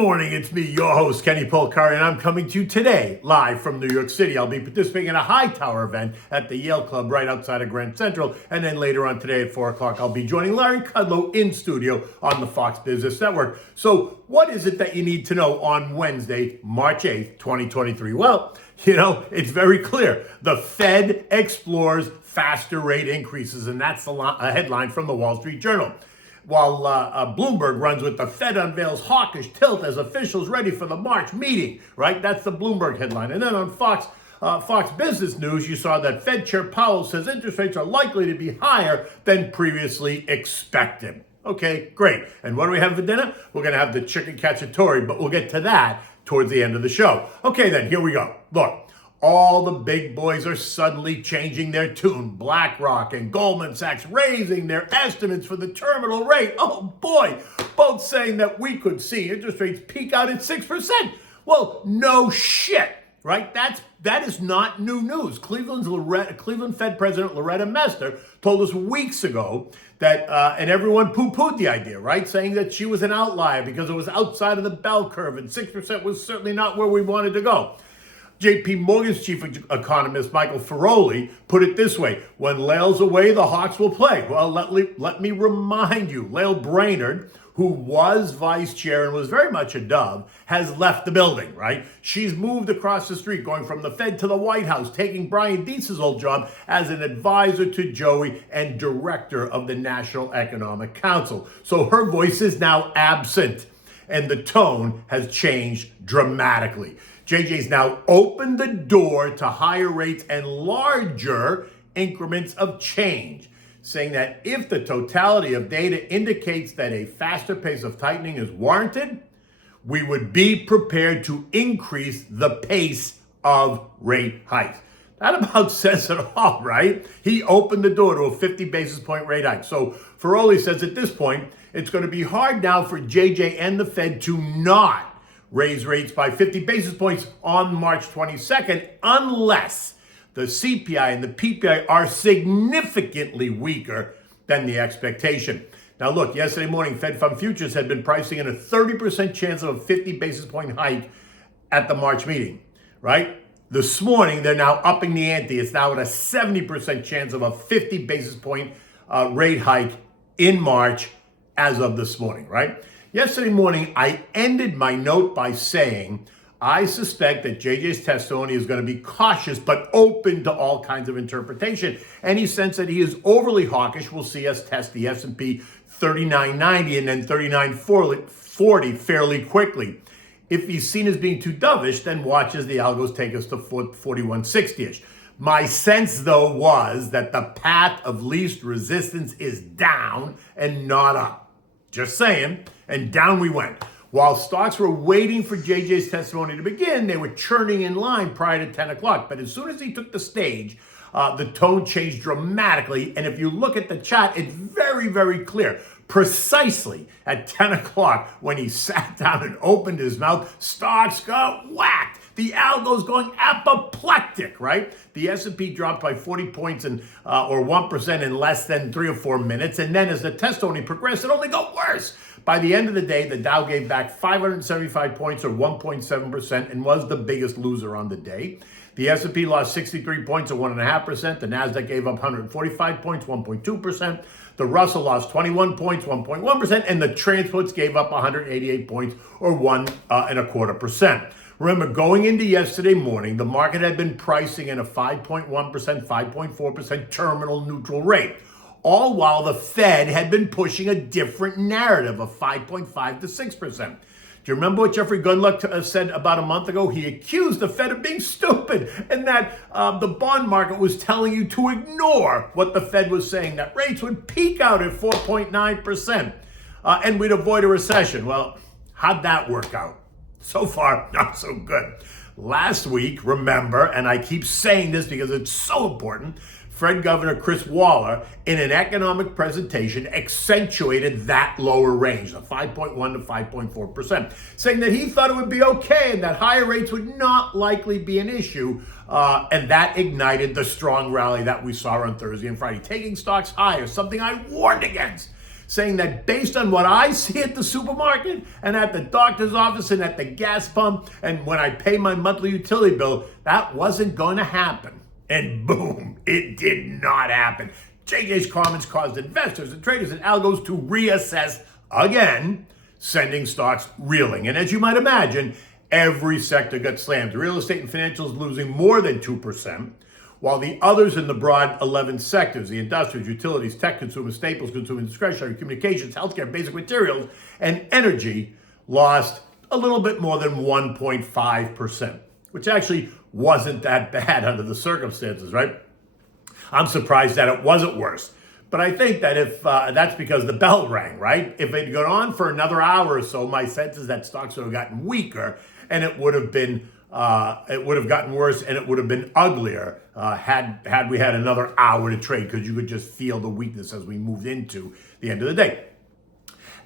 morning, it's me, your host, Kenny Polcari, and I'm coming to you today, live from New York City. I'll be participating in a Hightower event at the Yale Club right outside of Grand Central, and then later on today at 4 o'clock, I'll be joining Larry Kudlow in studio on the Fox Business Network. So what is it that you need to know on Wednesday, March 8th, 2023? Well, it's very clear. The Fed explores faster rate increases, and that's a headline from the Wall Street Journal. While Bloomberg runs with the Fed unveils hawkish tilt as officials ready for the March meeting, right? That's the Bloomberg headline. And then on Fox Business News, you saw that Fed Chair Powell says interest rates are likely to be higher than previously expected. Okay, great. And what do we have for dinner? We're going to have the Chicken Cacciatore, but we'll get to that towards the end of the show. Okay, then, here we go. Look. All the big boys are suddenly changing their tune. BlackRock and Goldman Sachs raising their estimates for the terminal rate. Oh boy, both saying that we could see interest rates peak out at 6%. Well, no shit, right? That is not new news. Cleveland Fed President Loretta Mester told us weeks ago that, and everyone poo-pooed the idea, right? Saying that she was an outlier because it was outside of the bell curve and 6% was certainly not where we wanted to go. J.P. Morgan's chief economist, Michael Feroli, put it this way: when Lael's away, the Hawks will play. Well, let me remind you, Lael Brainerd, who was vice chair and was very much a dove, has left the building, right? She's moved across the street, going from the Fed to the White House, taking Brian Deese's old job as an advisor to Joey and director of the National Economic Council. So her voice is now absent, and the tone has changed dramatically. JJ's now opened the door to higher rates and larger increments of change, saying that if the totality of data indicates that a faster pace of tightening is warranted, we would be prepared to increase the pace of rate hikes. That about says it all, right? He opened the door to a 50 basis point rate hike. So Feroli says at this point, it's going to be hard now for JJ and the Fed to not raise rates by 50 basis points on March 22nd, unless the CPI and the PPI are significantly weaker than the expectation. Now look, yesterday morning, Fed Fund Futures had been pricing in a 30% chance of a 50 basis point hike at the March meeting, right? This morning, they're now upping the ante. It's now at a 70% chance of a 50 basis point rate hike in March as of this morning, right? Yesterday morning, I ended my note by saying, I suspect that JJ's testimony is going to be cautious but open to all kinds of interpretation. Any sense that he is overly hawkish will see us test the S&P 3990 and then 3940 fairly quickly. If he's seen as being too dovish, then watch as the algos take us to 4160-ish. My sense, though, was that the path of least resistance is down and not up. Just saying. And down we went. While stocks were waiting for JJ's testimony to begin, they were churning in line prior to 10 o'clock. But as soon as he took the stage, the tone changed dramatically. And if you look at the chart, it's very, very clear. Precisely at 10 o'clock, when he sat down and opened his mouth, stocks got whacked. The algo's going apoplectic, right? The S&P dropped by 40 points or 1% in less than 3 or 4 minutes. And then as the testimony progressed, it only got worse. By the end of the day, the Dow gave back 575 points or 1.7% and was the biggest loser on the day. The S&P lost 63 points or 1.5%. The NASDAQ gave up 145 points, 1.2%. The Russell lost 21 points, 1.1%. And the transports gave up 188 points or 1.25%. Remember, going into yesterday morning, the market had been pricing in a 5.1%, 5.4% terminal neutral rate, all while the Fed had been pushing a different narrative of 5.5 to 6%. Do you remember what Jeffrey Gundlach said about a month ago? He accused the Fed of being stupid and that the bond market was telling you to ignore what the Fed was saying, that rates would peak out at 4.9% and we'd avoid a recession. Well, how'd that work out? So far, not so good. Last week, remember, and I keep saying this because it's so important, Fed Governor Chris Waller, in an economic presentation, accentuated that lower range, the 5.1 to 5.4%, saying that he thought it would be okay and that higher rates would not likely be an issue. And that ignited the strong rally that we saw on Thursday and Friday, taking stocks higher, something I warned against. saying that based on what I see at the supermarket and at the doctor's office and at the gas pump and when I pay my monthly utility bill, that wasn't going to happen. And boom, it did not happen. JJ's comments caused investors and traders and algos to reassess again, sending stocks reeling. And as you might imagine, every sector got slammed. Real estate and financials losing more than 2%, while the others in the broad 11 sectors, the industrials, utilities, tech, consumer staples, consumer discretionary, communications, healthcare, basic materials, and energy lost a little bit more than 1.5%, which actually wasn't that bad under the circumstances, right? I'm surprised that it wasn't worse. But I think that if that's because the bell rang, right? If it had gone on for another hour or so, my sense is that stocks would have gotten weaker, and it would have gotten worse, and it would have been uglier had we had another hour to trade, because you could just feel the weakness as we moved into the end of the day.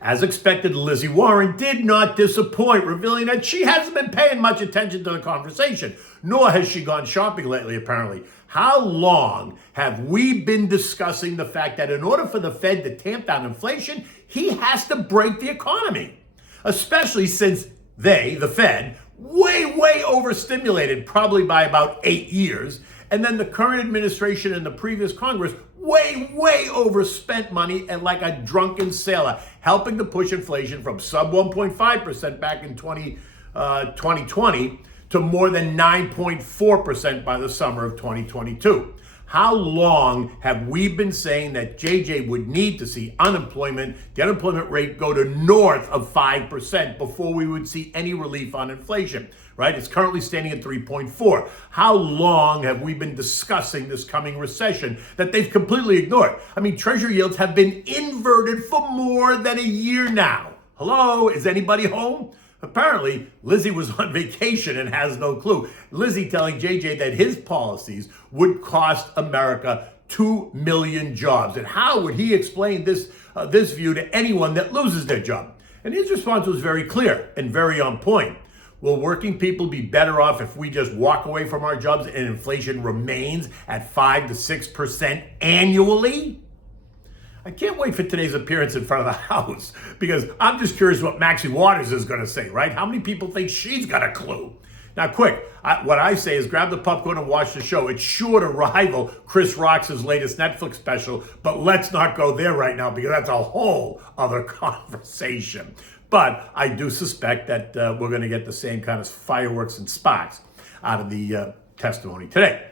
As expected, Lizzie Warren did not disappoint, revealing that she hasn't been paying much attention to the conversation, nor has she gone shopping lately, apparently. How long have we been discussing the fact that in order for the Fed to tamp down inflation, he has to break the economy? Especially since they, the Fed, way overstimulated, probably by about 8 years, and then the current administration and the previous Congress way overspent money and like a drunken sailor, helping to push inflation from sub 1.5% back in 2020 to more than 9.4% by the summer of 2022. How long have we been saying that JJ would need to see the unemployment rate go to north of 5% before we would see any relief on inflation, right? It's currently standing at 3.4. How long have we been discussing this coming recession that they've completely ignored? I mean, Treasury yields have been inverted for more than a year now. Hello, is anybody home? Apparently, Lizzie was on vacation and has no clue. Lizzie telling JJ that his policies would cost America 2 million jobs. And how would he explain this view to anyone that loses their job? And his response was very clear and very on point. Will working people be better off if we just walk away from our jobs and inflation remains at 5 to 6% annually? I can't wait for today's appearance in front of the House, because I'm just curious what Maxine Waters is going to say, right? How many people think she's got a clue? Now, quick, what I say is grab the popcorn and watch the show. It's sure to rival Chris Rock's latest Netflix special, but let's not go there right now, because that's a whole other conversation. But I do suspect that we're going to get the same kind of fireworks and sparks out of the testimony today.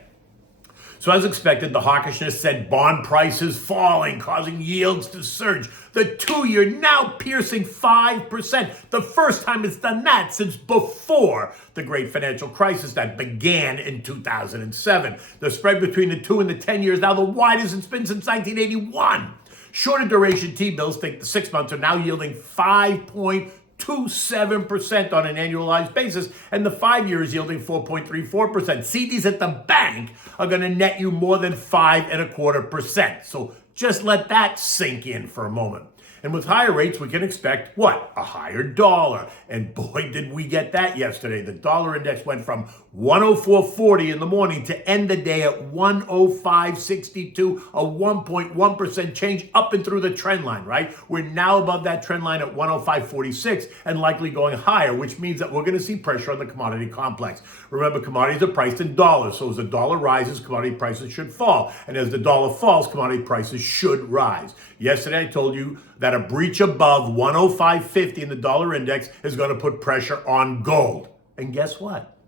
So as expected, the hawkishness sent bond prices falling, causing yields to surge. The 2-year now piercing 5%. The first time it's done that since before the great financial crisis that began in 2007. The spread between the 2 and the 10 years now the widest it's been since 1981. Shorter duration T-bills, think the 6 months, are now yielding 5.27% on an annualized basis, and the 5-year is yielding 4.34%. CDs at the bank are going to net you more than 5.25%. So just let that sink in for a moment. And with higher rates, we can expect what? A higher dollar. And boy, did we get that yesterday. The dollar index went from 104.40 in the morning to end the day at 105.62, a 1.1% change up and through the trend line, right? We're now above that trend line at 105.46 and likely going higher, which means that we're going to see pressure on the commodity complex. Remember, commodities are priced in dollars. So as the dollar rises, commodity prices should fall. And as the dollar falls, commodity prices should rise. Yesterday, I told you that a breach above 105.50 in the dollar index is going to put pressure on gold. And guess what?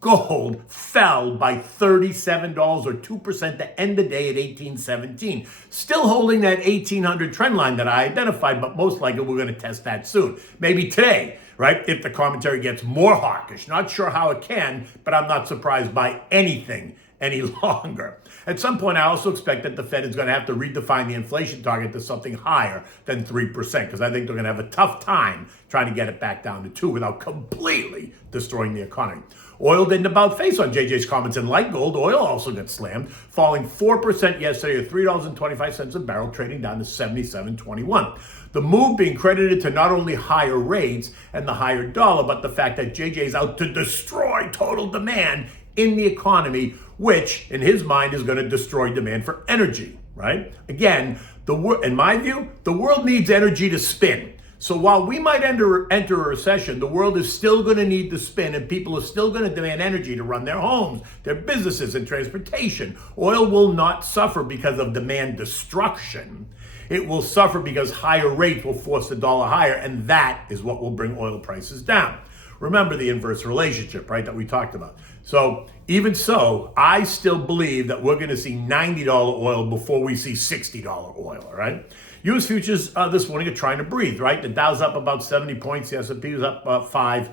Gold fell by $37 or 2% to end the day at 1817. Still holding that 1800 trend line that I identified, but most likely we're going to test that soon. Maybe today, right? If the commentary gets more hawkish. Not sure how it can, but I'm not surprised by anything any longer. At some point, I also expect that the Fed is going to have to redefine the inflation target to something higher than 3%, because I think they're going to have a tough time trying to get it back down to 2 without completely destroying the economy. Oil didn't about face on JJ's comments, and like gold, oil also got slammed, falling 4% yesterday to $3.25 a barrel, trading down to $77.21. The move being credited to not only higher rates and the higher dollar, but the fact that JJ's out to destroy total demand in the economy, which in his mind is going to destroy demand for energy, right? Again, In my view, the world needs energy to spin. So while we might enter a recession, the world is still going to need to spin, and people are still going to demand energy to run their homes, their businesses, and transportation. Oil will not suffer because of demand destruction. It will suffer because higher rates will force the dollar higher, and that is what will bring oil prices down. Remember the inverse relationship, right, that we talked about. So even so, I still believe that we're going to see $90 oil before we see $60 oil, all right? U.S. futures this morning are trying to breathe, right? The Dow's up about 70 points. The S&P was up about 5.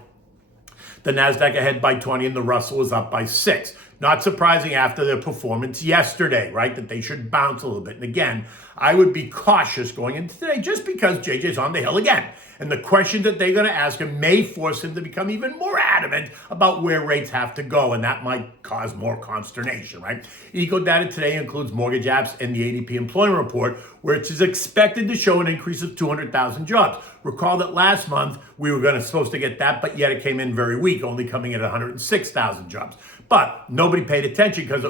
The NASDAQ ahead by 20, and the Russell was up by 6. Not surprising after their performance yesterday, right? That they should bounce a little bit. And again, I would be cautious going into today just because JJ's on the hill again. And the question that they're going to ask him may force him to become even more adamant about where rates have to go. And that might cause more consternation, right? Eco data today includes mortgage apps and the ADP employment report, which is expected to show an increase of 200,000 jobs. Recall that last month we were supposed to get that, but yet it came in very weak, only coming in at 106,000 jobs. But nobody paid attention because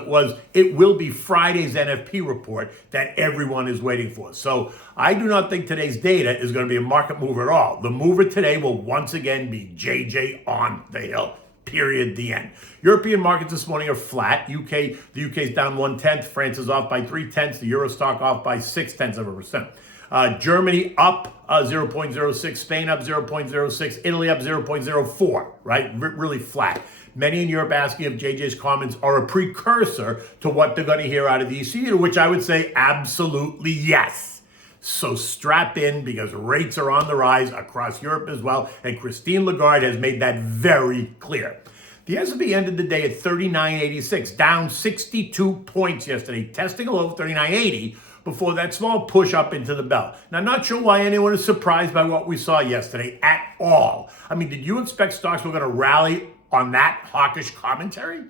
it will be Friday's NFP report that everyone is waiting for. So I do not think today's data is going to be a market mover at all. The mover today will once again be JJ on the hill. Period. The end. European markets this morning are flat. The UK is down 1/10. France is off by 3/10. The Euro stock off by 0.6%. Germany up 0.06, Spain up 0.06, Italy up 0.04, right? Really flat. Many in Europe asking if JJ's comments are a precursor to what they're going to hear out of the ECB, which I would say absolutely yes. So strap in because rates are on the rise across Europe as well, and Christine Lagarde has made that very clear. The S&P ended the day at 39.86, down 62 points yesterday, testing a low of 39.80 before that small push up into the bell. Now, not sure why anyone is surprised by what we saw yesterday at all. I mean, did you expect stocks were going to rally on that hawkish commentary?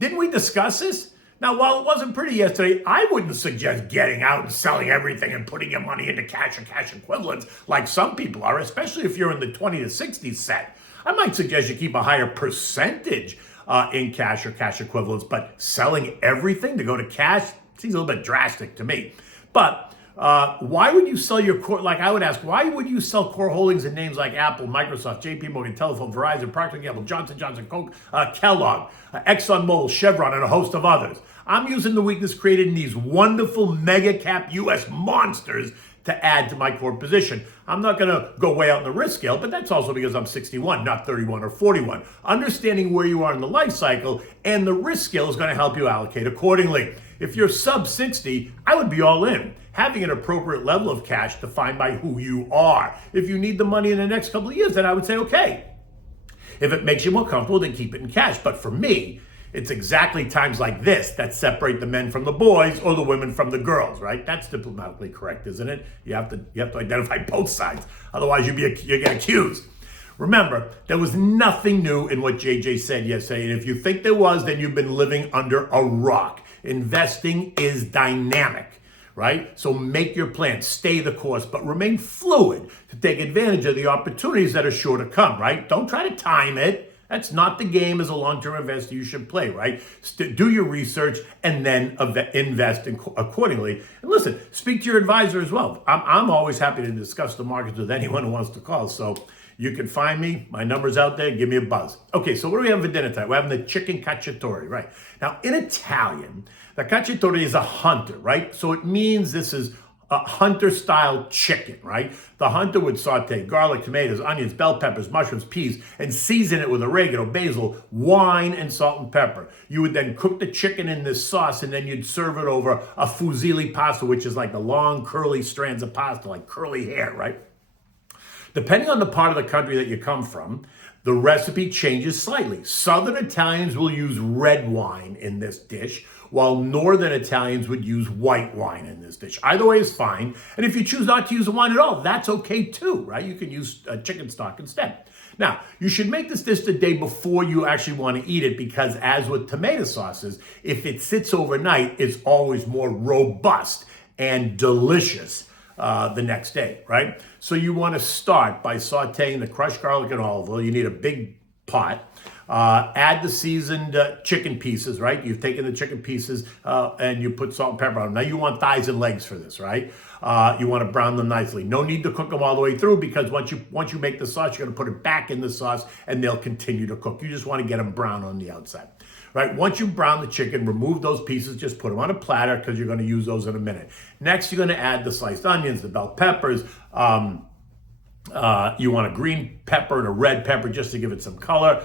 Didn't we discuss this? Now, while it wasn't pretty yesterday, I wouldn't suggest getting out and selling everything and putting your money into cash or cash equivalents like some people are, especially if you're in the 20 to 60 set. I might suggest you keep a higher percentage in cash or cash equivalents, but selling everything to go to cash seems a little bit drastic to me. But why would you sell your core? Like I would ask, why would you sell core holdings in names like Apple, Microsoft, JP Morgan, Telephone, Verizon, Procter & Gamble, Johnson & Johnson, Coke, Kellogg, ExxonMobil, Chevron, and a host of others? I'm using the weakness created in these wonderful mega cap U.S. monsters to add to my core position. I'm not going to go way out in the risk scale, but that's also because I'm 61, not 31 or 41. Understanding where you are in the life cycle and the risk scale is going to help you allocate accordingly. If you're sub 60, I would be all in. Having an appropriate level of cash defined by who you are. If you need the money in the next couple of years, then I would say, okay. If it makes you more comfortable, then keep it in cash. But for me, it's exactly times like this that separate the men from the boys or the women from the girls, right? That's diplomatically correct, isn't it? You have to identify both sides. Otherwise, you get accused. Remember, there was nothing new in what JJ said yesterday. And if you think there was, then you've been living under a rock. Investing is dynamic, right? So make your plan, stay the course, but remain fluid to take advantage of the opportunities that are sure to come, right? Don't try to time it. That's not the game as a long-term investor you should play, right? Do your research and then invest accordingly. And listen, speak to your advisor as well. I'm always happy to discuss the markets with anyone who wants to call. So you can find me. My number's out there. Give me a buzz. Okay, so what do we have for dinner tonight? We're having the Chicken Cacciatore, right? Now, in Italian, the Cacciatore is a hunter, right? So it means this is a hunter-style chicken, right? The hunter would saute garlic, tomatoes, onions, bell peppers, mushrooms, peas, and season it with oregano, basil, wine, and salt and pepper. You would then cook the chicken in this sauce, and then you'd serve it over a fusilli pasta, which is like the long, curly strands of pasta, like curly hair, right? Depending on the part of the country that you come from, the recipe changes slightly. Southern Italians will use red wine in this dish, while Northern Italians would use white wine in this dish. Either way is fine. And if you choose not to use the wine at all, that's okay too, right? You can use chicken stock instead. Now, you should make this dish the day before you actually want to eat it because as with tomato sauces, if it sits overnight, it's always more robust and delicious the next day, right? So you want to start by sauteing the crushed garlic and olive oil. You need a big pot. Add the seasoned chicken pieces, right? You've taken the chicken pieces and you put salt and pepper on them. Now you want thighs and legs for this, right? You want to brown them nicely. No need to cook them all the way through, because once you make the sauce, you're going to put it back in the sauce and they'll continue to cook. You just want to get them brown on the outside. Right, once you brown the chicken, remove those pieces, just put them on a platter, because you're going to use those in a minute. Next, you're going to add the sliced onions, the bell peppers. You want a green pepper and a red pepper just to give it some color.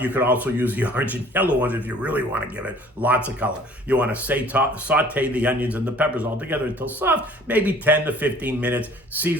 You can also use the orange and yellow ones if you really want to give it lots of color. You want to saute the onions and the peppers all together until soft, maybe 10 to 15 minutes.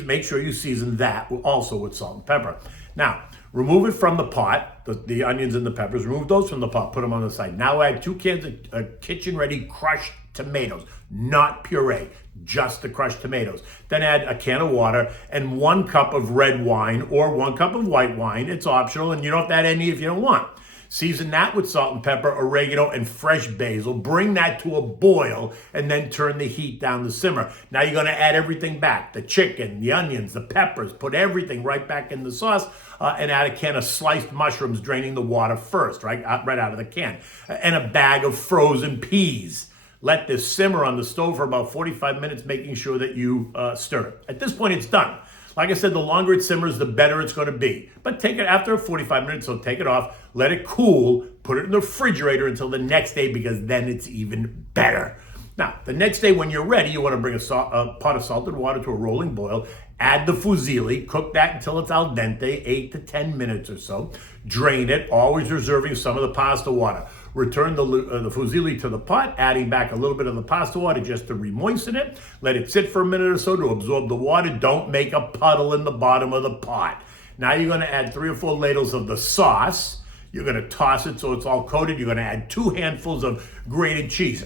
Make sure you season that also with salt and pepper. Now, remove it from the pot, the onions and the peppers. Remove those from the pot, put them on the side. Now add 2 cans of kitchen-ready crushed tomatoes, not puree, just the crushed tomatoes. Then add a can of water and 1 cup of red wine or 1 cup of white wine. It's optional, and you don't have to add any if you don't want. Season that with salt and pepper, oregano, and fresh basil. Bring that to a boil and then turn the heat down to simmer. Now you're going to add everything back. The chicken, the onions, the peppers. Put everything right back in the sauce and add a can of sliced mushrooms, draining the water first, right out of the can. And a bag of frozen peas. Let this simmer on the stove for about 45 minutes, making sure that you stir it. At this point, it's done. Like I said, the longer it simmers, the better it's going to be. But take it after 45 minutes, so take it off, let it cool, put it in the refrigerator until the next day, because then it's even better. Now, the next day when you're ready, you want to bring a pot of salted water to a rolling boil, add the fusilli, cook that until it's al dente, 8 to 10 minutes or so. Drain it, always reserving some of the pasta water. Return the fusilli to the pot, adding back a little bit of the pasta water just to re-moisten it. Let it sit for a minute or so to absorb the water. Don't make a puddle in the bottom of the pot. Now you're going to add 3 or 4 ladles of the sauce. You're going to toss it so it's all coated. You're going to add 2 handfuls of grated cheese.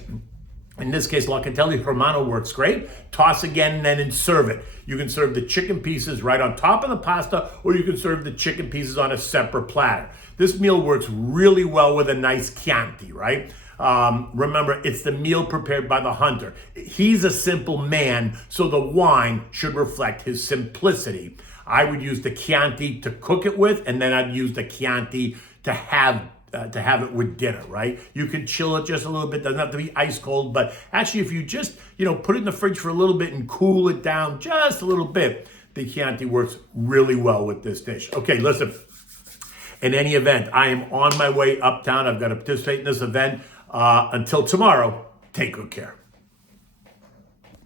In this case, Locatelli Romano works great. Toss again and then serve it. You can serve the chicken pieces right on top of the pasta, or you can serve the chicken pieces on a separate platter. This meal works really well with a nice Chianti, right? Remember, it's the meal prepared by the hunter. He's a simple man, so the wine should reflect his simplicity. I would use the Chianti to cook it with, and then I'd use the Chianti to have it with dinner, right? You can chill it just a little bit. Doesn't have to be ice cold, but actually, if you just, put it in the fridge for a little bit and cool it down just a little bit, the Chianti works really well with this dish. Okay, listen. In any event, I am on my way uptown. I've got to participate in this event. Until tomorrow, take good care.